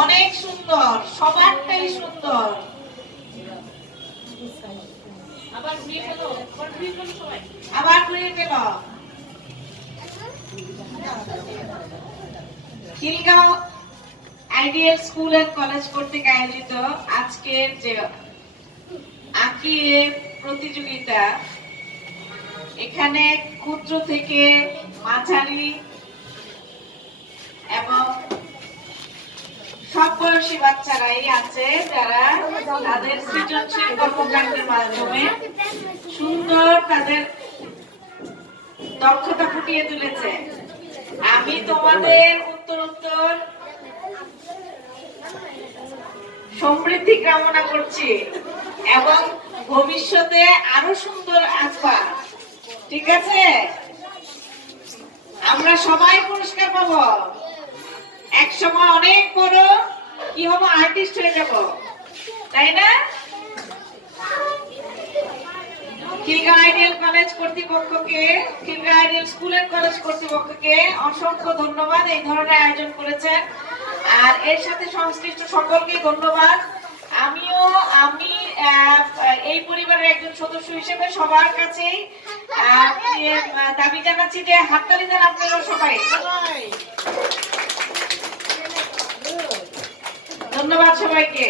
অনেক সুন্দর সবারটাই সুন্দর। আবার ঘুরিয়ে Khilgaon ideal school and college কর্তৃক আয়োজিত আজকের যে আঁকিয়ে প্রতিযোগিতা এখানে ক্ষুদ্র থেকে মাঝারি এবং বাচ্চারাই আছে যারা তাদের সৃজনশীল কর্মকাণ্ডের মাধ্যমে সুন্দর তাদের দক্ষতা ফুটিয়ে তুলেছে। আমি তোমাদের উত্তর উত্তর সমৃদ্ধি কামনা করছি এবং ভবিষ্যতে আরও সুন্দর আসবা। ঠিক আছে? আমরা সবাই পুরস্কার পাবো। এক সময় অনেক বড় কি হব? আর্টিস্ট হয়ে যাব। তাই না? খিলগা আইডিয়াল কলেজ কর্তৃপক্ষকে, খিলগা আইডিয়াল স্কুলের কলেজ কর্তৃপক্ষকে অসংখ্য ধন্যবাদ এই ধরনের আয়োজন করেছেন। আর এর সাথে সংশ্লিষ্ট সকলকে ধন্যবাদ। আমিও, আমি এই পরিবারের একজন সদস্য হিসেবে সবার কাছেই দাবি জানাচ্ছি যে হাততালি দেন আপনারা সবাই। ধন্যবাদ সবাইকে।